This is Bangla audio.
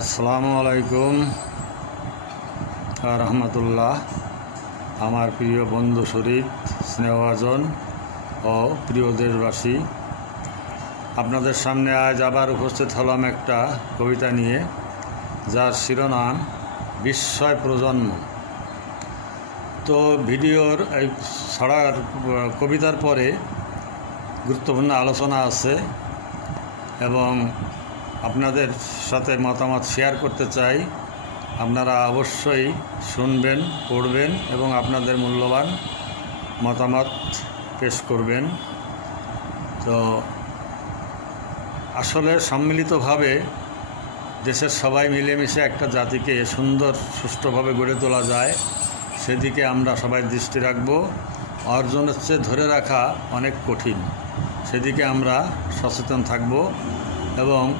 আসসালামু আলাইকুম। রহমতুল্লাহ। আমার প্রিয় বন্ধু শরীফ, স্নেহভাজন ও প্রিয় দেশবাসী, আপনাদের সামনে আজ আবার উপস্থিত হলাম একটা কবিতা নিয়ে, যার শিরোনাম বিস্ময় প্রজন্ম। তো ভিডিওর এই ছড়ার কবিতার পরে গুরুত্বপূর্ণ আলোচনা আছে এবং আপনাদের সাথে মতামত শেয়ার করতে চাই। আপনারা অবশ্যই শুনবেন, পড়বেন এবং আপনাদের মূল্যবান মতামত পেশ করবেন। তো আসলে সম্মিলিতভাবে দেশের সবাই মিলেমিশে একটা জাতিকে সুন্দর, সুষ্ঠুভাবে গড়ে তোলা যায়, সেদিকে আমরা সবাই দৃষ্টি রাখব। অর্জনের চেয়ে ধরে রাখা অনেক কঠিন, সেদিকে আমরা সচেতন থাকব এবং